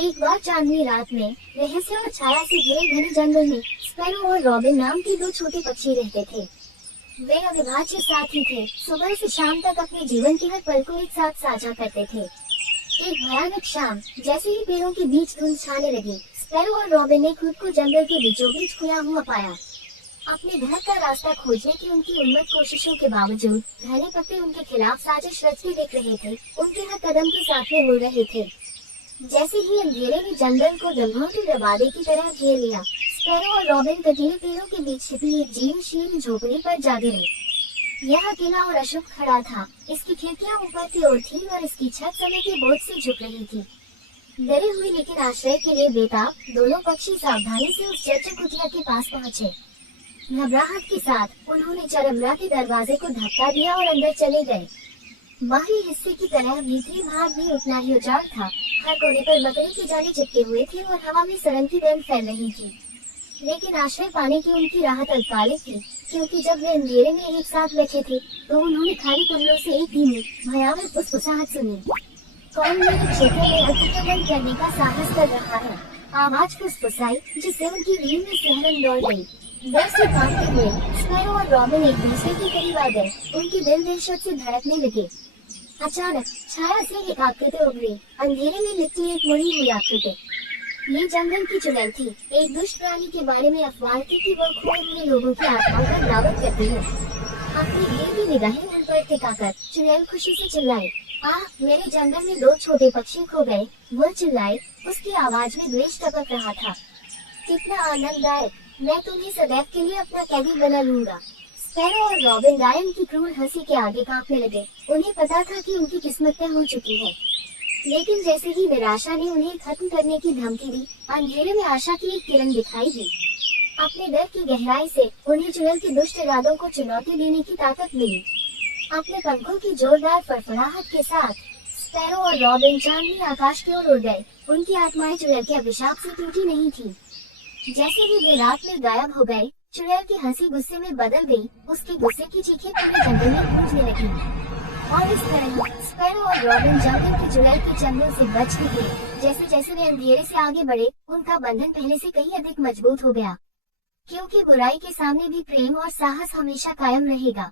एक बार चांदनी रात में रहस्य और छाया से घिरे घने जंगल में स्पैरो और रॉबिन नाम के दो छोटे पक्षी रहते थे। वे अविभाज्य साथी थे, सुबह से शाम तक अपने जीवन के हर पल को एक साथ साझा करते थे। एक भयानक शाम, जैसे ही पेड़ों के बीच धुंध छाने लगी, स्पैरो और रॉबिन ने खुद को जंगल के बीचों बीच खोया हुआ पाया। अपने घर का रास्ता खोजने की उनकी उन्मत्त कोशिशों के बावजूद घने पत्ते उनके खिलाफ साजिश रचते दिख रहे थे, उनके हर कदम के साथ में मुड़ रहे थे। जैसे ही अंधेरे ने जंगल को गंभीर दरवाजे की तरह घेर लिया, स्पैरो और रॉबिन कटीले पेड़ों के बीच छिपी एक जीवनशील झोपड़ी पर जा गिरे। यह अकेला और अशुभ खड़ा था, इसकी खिड़कियां ऊपर की ओर थीं और इसकी छत समय के बोझ से झुक रही थी। डरे हुए लेकिन आश्रय के लिए बेताब, दोनों पक्षी सावधानी से उस जर्जर कुटिया के पास पहुंचे। घबराहट के साथ उन्होंने चरमरा के दरवाजे को धक्का दिया और अंदर चले गए। बाहरी हिस्से की तरह भीतरी भाग भी उतना ही उजाड़ था। हर कोने पर मकड़ी के जाले चिपके हुए थे और हवा में सड़न की गंध फैल रही थी। लेकिन आश्रय पाने की उनकी राहत अल्पकालिक थी, क्योंकि जब वे अंधेरे में एक साथ बैठे थे तो उन्होंने खाली कमरों से एक धीमी भयावह फुसफुसाहट सुनी। कौन मेरे क्षेत्र में अतिक्रमण करने का साहस कर रहा है? आवाज फुसफुसाई, जिससे उनकी रीढ़ में सिहरन दौड़ गई। डर से कांपते हुए स्पैरो और रॉबिन एक दूसरे के करीब आ गए। उनके दिल दहशत से धड़कने लगे। अचानक छाया से एक आकृति उभरी, अंधेरे में लिपटी एक मुड़ी हुई आकृति। ये जंगल की चुड़ैल थी, एक दुष्ट प्राणी के बारे में अफवाह थी कि वह खोए हुए लोगों की आत्माओं पर दावत करती है। अपनी गहरी निगाहें उन पर टिकाकर चुड़ैल खुशी से चिल्लाई, आह, मेरे जंगल में दो छोटे पक्षी खो गए। वह चिल्लाई, उसकी आवाज में द्वेष टपक रहा था। कितना आनंददायक, मैं तुम्हें सदैव के लिए अपना कैदी बना लूंगा। स्पैरो और रॉबिन गायन की क्रूर हंसी के आगे कांपने लगे। उन्हें पता था कि उनकी किस्मत तय हो चुकी है, लेकिन जैसे ही निराशा ने उन्हें खत्म करने की धमकी दी, अंधेरे में आशा की एक किरण दिखाई दी। अपने डर की गहराई से उन्हें चुड़ैल के दुष्ट इरादों को चुनौती देने की ताकत मिली। अपने पंखों की जोरदार फड़फड़ाहट के साथ स्पैरो और रॉबिन चांदनी आकाश की ओर उड़ गए। उनकी आत्माएं चुड़ैल के अभिशाप से टूटी नहीं थी। जैसे ही वे रात में गायब हो गए, चुड़ैल की हंसी गुस्से में बदल गई। उसके गुस्से की चीखें पूरे जंगल में गूंजने लगी। और इस तरह स्पैरो और रॉबिन जंगल की चुड़ैल के चंगुल से बच निकले। जैसे जैसे वे अंधेरे से आगे बढ़े, उनका बंधन पहले से कहीं अधिक मजबूत हो गया, क्योंकि बुराई के सामने भी प्रेम और साहस हमेशा कायम रहेगा।